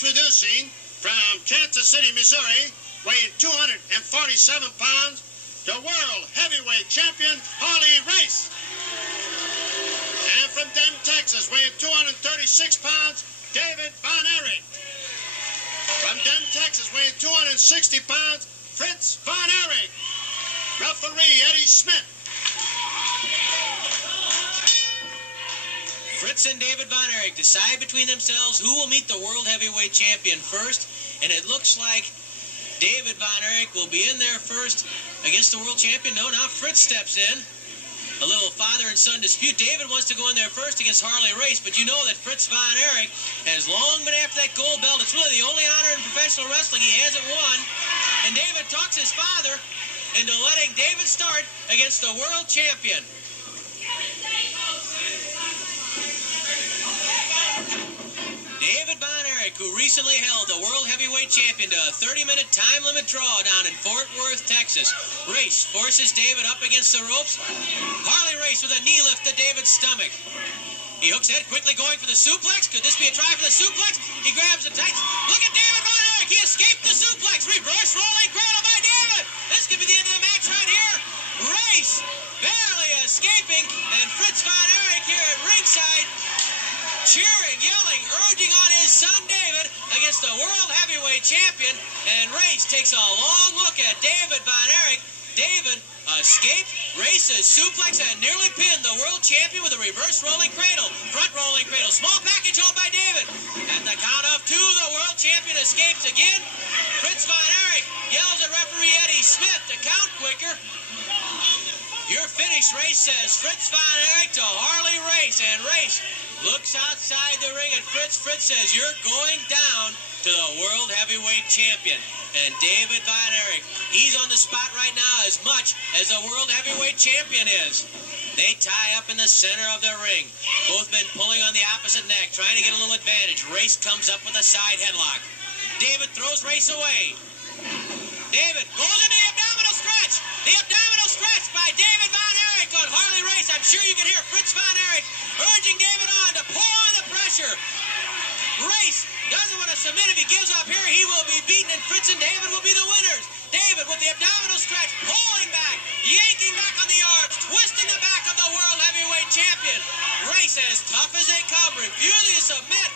Introducing from Kansas City, Missouri, weighing 247 pounds, the world heavyweight champion, Harley Race. And from Denton, Texas, weighing 236 pounds, David Von Erich. From Denton, Texas, weighing 260 pounds, Fritz Von Erich. Referee Eddie Smith. Fritz and David Von Erich decide between themselves who will meet the world heavyweight champion first, and it looks like David Von Erich will be in there first against the world champion. No, now Fritz steps in. A little father and son dispute. David wants to go in there first against Harley Race, but you know that Fritz Von Erich has long been after that gold belt. It's really the only honor in professional wrestling he hasn't won. And David talks his father into letting David start against the world champion. David Von Erich, who recently held the World Heavyweight Champion to a 30-minute time limit draw down in Fort Worth, Texas. Race forces David up against the ropes. Harley Race with a knee lift to David's stomach. He hooks head, quickly going for the suplex. Could this be a try for the suplex? He grabs the tights. Look at David Von Erich. He escaped the suplex. Reverse rolling cradle by David. This could be the end of the match right here. Race barely escaping. And Fritz Von Erich here at ringside, cheering, yelling, urging on his son David against the world heavyweight champion. And Race takes a long look at David Von Erich. David escaped, Race's suplex, and nearly pinned the world champion with a reverse rolling cradle. Front rolling cradle. Small package held by David. At the count of 2, the world champion escapes again. Fritz Von Erich yells at referee Eddie Smith to count quicker. Your finish, Race, says Fritz Von Erich to Harley Race. And Race looks outside the ring at Fritz. Fritz says, you're going down to the world heavyweight champion. And David Von Erich, he's on the spot right now as much as the world heavyweight champion is. They tie up in the center of the ring. Both men pulling on the opposite neck, trying to get a little advantage. Race comes up with a side headlock. David throws Race away. David goes into the abdominal stretch. The abdominal stretch by David Von Erich on Harley Race. I'm sure you can hear Fritz Von Erich urging David on to pour on the pressure. Race doesn't want to submit. If he gives up here, he will be beaten, and Fritz and David will be the winners. David with the abdominal stretch, pulling back, yanking back on the arms, twisting the back of the world heavyweight champion. Race as tough as they come, refusing to submit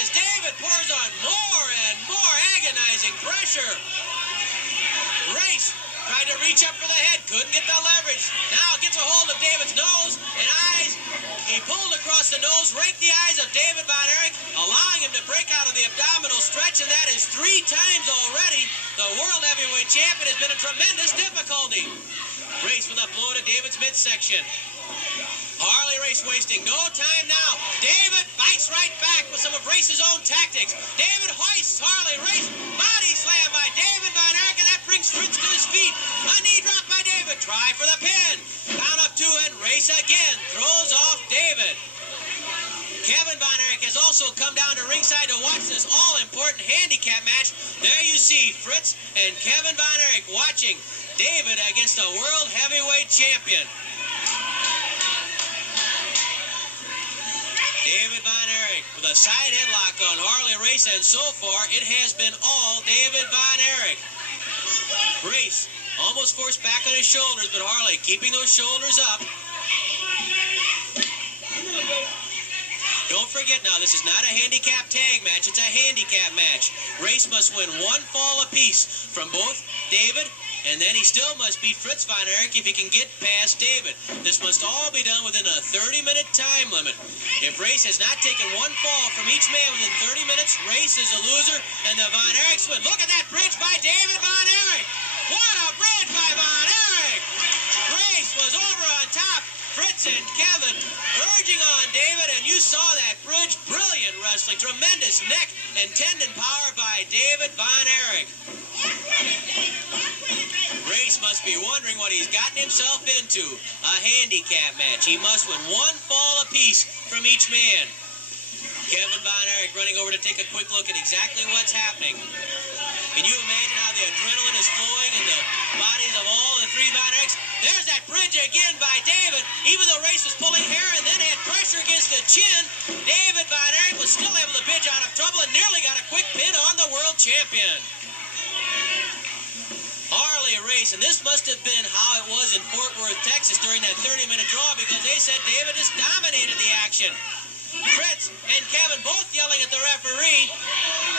as David pours on more and more agonizing pressure. Race tried to reach up for the head, couldn't get the leverage. Now gets a hold of David's nose and eyes. He pulled across the nose, raked the eyes of David Von Erich, allowing him to break out of the abdominal stretch, and that is 3 times already. The world heavyweight champion has been in tremendous difficulty. Race with a blow to David's midsection. Harley Race wasting no time now. David fights right back with some of Race's own tactics. David hoists Harley Race. Body slam by David Von Erich, and that brings Fritz to his feet. A knee drop by David. Try for the pin. Count up 2, and Race again throws off David. Kevin Von Erich has also come down to ringside to watch this all-important handicap match. There you see Fritz and Kevin Von Erich watching David against the world heavyweight champion. David Von Erich with a side headlock on Harley Race, and so far it has been all David Von Erich. Race almost forced back on his shoulders, but Harley keeping those shoulders up. Don't forget now, this is not a handicap tag match, it's a handicap match. Race must win 1 fall apiece from both David, and then he still must beat Fritz Von Erich if he can get past David. This must all be done within a 30-minute time limit. If Race has not taken 1 fall from each man within 30 minutes, Race is a loser, and the Von Erichs win. Look at that bridge by David Von Erich. What a bridge by Von Erich. Race was over on top. Fritz and Kevin urging on David, and you saw that bridge. Brilliant wrestling, tremendous neck and tendon power by David Von Erich. Race must be wondering what he's gotten himself into. A handicap match. He must win 1 fall apiece from each man. Kevin Von Erich running over to take a quick look at exactly what's happening. Can you imagine how the adrenaline is flowing in the bodies of all the 3 Von Erichs? There's that bridge again by David. Even though Race was pulling hair and then had pressure against the chin, David Von Erich was still able to bridge out of trouble and nearly got a quick pin champion. Harley Race, and this must have been how it was in Fort Worth, Texas during that 30-minute draw, because they said David just dominated the action. Fritz and Kevin both yelling at the referee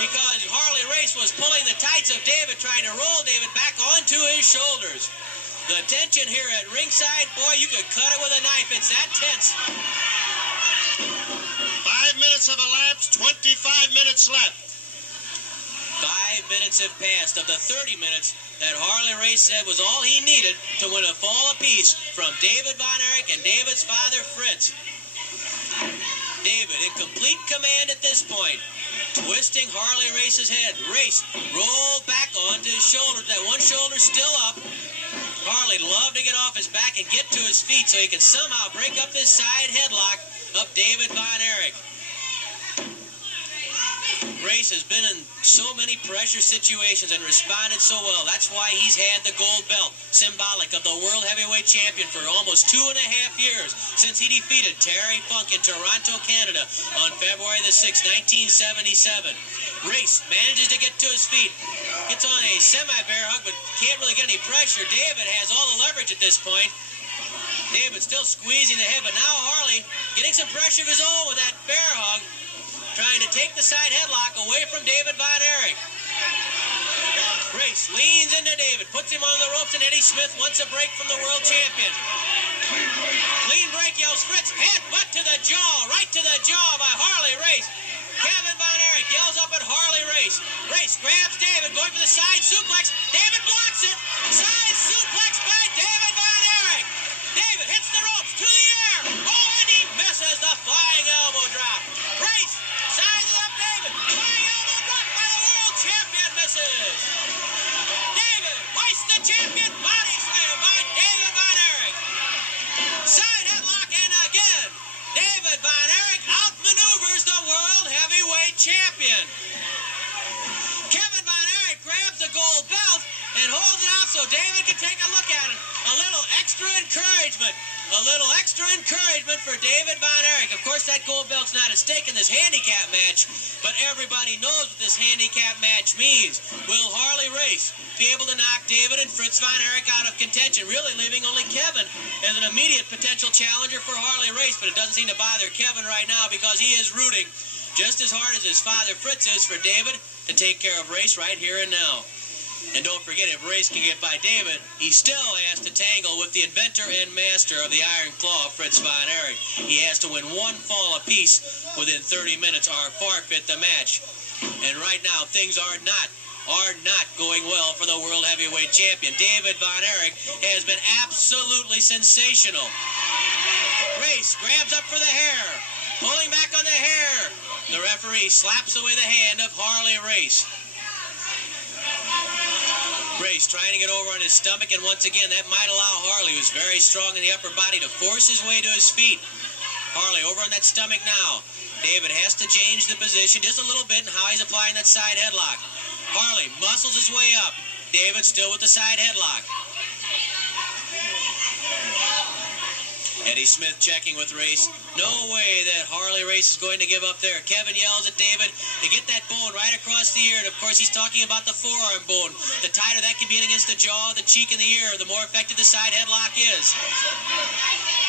because Harley Race was pulling the tights of David, trying to roll David back onto his shoulders. The tension here at ringside, boy, you could cut it with a knife. It's that tense. 5 minutes have elapsed, 25 minutes left. 5 minutes have passed of the 30 minutes that Harley Race said was all he needed to win a fall apiece from David Von Erich and David's father, Fritz. David in complete command at this point, twisting Harley Race's head. Race rolled back onto his shoulder. That one shoulder still up. Harley loved to get off his back and get to his feet so he could somehow break up this side headlock of David Von Erich. Race has been in so many pressure situations and responded so well. That's why he's had the gold belt, symbolic of the World Heavyweight Champion, for almost 2.5 years since he defeated Terry Funk in Toronto, Canada on February the 6th, 1977. Race manages to get to his feet, gets on a semi-bear hug, but can't really get any pressure. David has all the leverage at this point. David still squeezing the head, but now Harley getting some pressure of his own with that bear hug, trying to take the side headlock away from David Von Erich. Race leans into David, puts him on the ropes, and Eddie Smith wants a break from the world champion. Clean break, yells Fritz. Headbutt to the jaw, right to the jaw by Harley Race. Kevin Von Erich yells up at Harley Race. Race grabs David, going for the side suplex. David blocks it. Side suplex by David Von Erich. David hits the ropes to the air. Oh, and he misses the flying elbow drop. Race sizes up David. Flying elbow drop by the world champion, misses. David hoists the champion. Body slam by David Von Erich. Side headlock, and again, David Von Erich outmaneuvers the world heavyweight champion. Kevin Von Erich grabs the gold belt and holds it out so David can take a look at it. A little extra encouragement. A little extra encouragement for David Von Erich. Of course, that gold belt's not at stake in this handicap match, but everybody knows what this handicap match means. Will Harley Race be able to knock David and Fritz Von Erich out of contention, really leaving only Kevin as an immediate potential challenger for Harley Race? But it doesn't seem to bother Kevin right now because he is rooting just as hard as his father Fritz is for David to take care of Race right here and now. And don't forget, if Race can get by David, he still has to tangle with the inventor and master of the Iron Claw, Fritz Von Erich. He has to win one fall apiece within 30 minutes or forfeit the match. And right now, things are not going well for the World Heavyweight Champion. David Von Erich has been absolutely sensational. Race grabs up for the hair, pulling back on the hair. The referee slaps away the hand of Harley Race. Race trying to get over on his stomach, and once again, that might allow Harley, who's very strong in the upper body, to force his way to his feet. Harley over on that stomach now. David has to change the position just a little bit in how he's applying that side headlock. Harley muscles his way up. David still with the side headlock. Eddie Smith checking with Race. No way that Harley Race is going to give up there. Kevin yells at David to get that bone right across the ear. And, of course, he's talking about the forearm bone. The tighter that can be against the jaw, the cheek, and the ear, the more effective the side headlock is.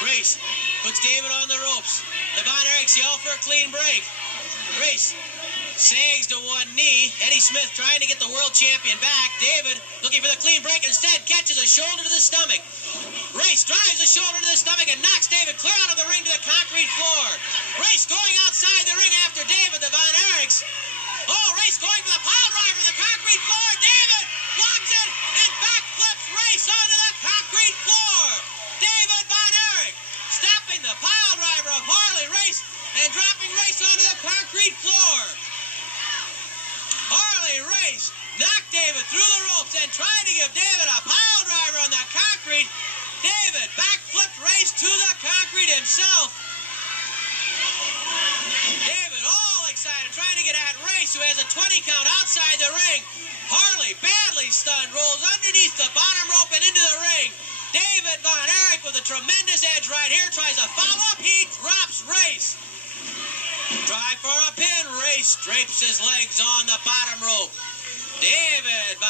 Race puts David on the ropes. The Von Erichs yell for a clean break. Race sags to one knee. Eddie Smith trying to get the world champion back. David looking for the clean break. Instead, catches a shoulder to the stomach. Race drives the shoulder to the stomach and knocks David clear out of the ring to the concrete floor. Race going outside the ring after David, the Von Erichs. Oh, Race going for the pile driver to the concrete floor. David blocks it and backflips Race onto the concrete floor. David Von Erich stopping the pile driver of Harley Race and dropping Race onto the concrete floor. Harley Race knocked David through the ropes and tried to give David a pile driver on the concrete. David backflipped Race to the concrete himself. David all excited, trying to get at Race, who has a 20 count outside the ring. Harley, badly stunned, rolls underneath the bottom rope and into the ring. David Von Erich with a tremendous edge right here, tries to follow up. He drops Race. Try for a pin. Race drapes his legs on the bottom rope. David Von